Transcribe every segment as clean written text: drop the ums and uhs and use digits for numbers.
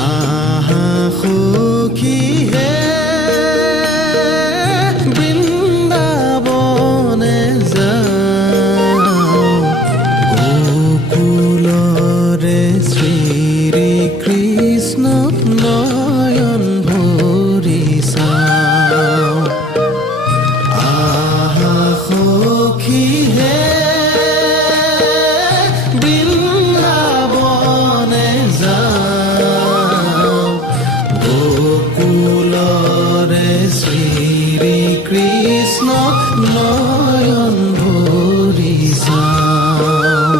আহা সখী হে বৃন্দাবনে যাওঁ গোকুলৰে শ্ৰীকৃষ্ণক নয়ন ভৰি চাওঁ আহা সখী হে বৃন্দাবনে যাওঁ গোকুলৰে শ্ৰীকৃষ্ণক নয়ন ভৰি চাওঁ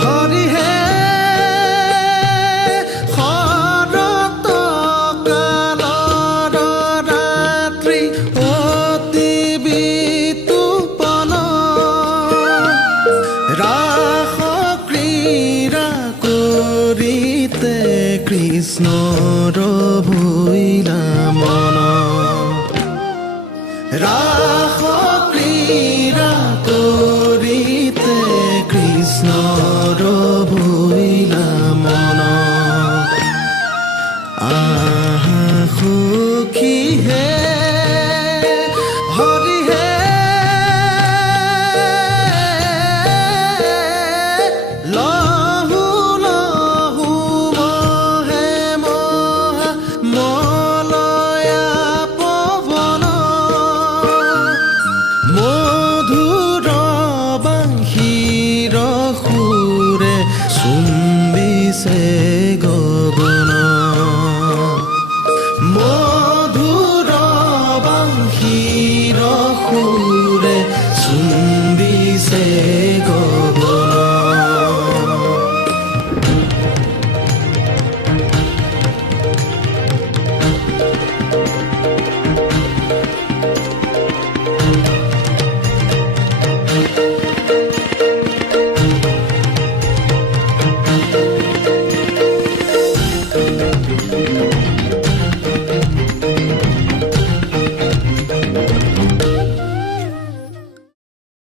হৰি হে শৰৎ কালৰ ৰাত্ৰি অতি বিতুপন ৰাস ক্ৰীড়া কৰিতে কৃষ্ণৰ ভৈলা মন ৰাস ক্ৰীড়া কৰিতে কৃষ্ণৰ ভৈলা মন আহা সখী হে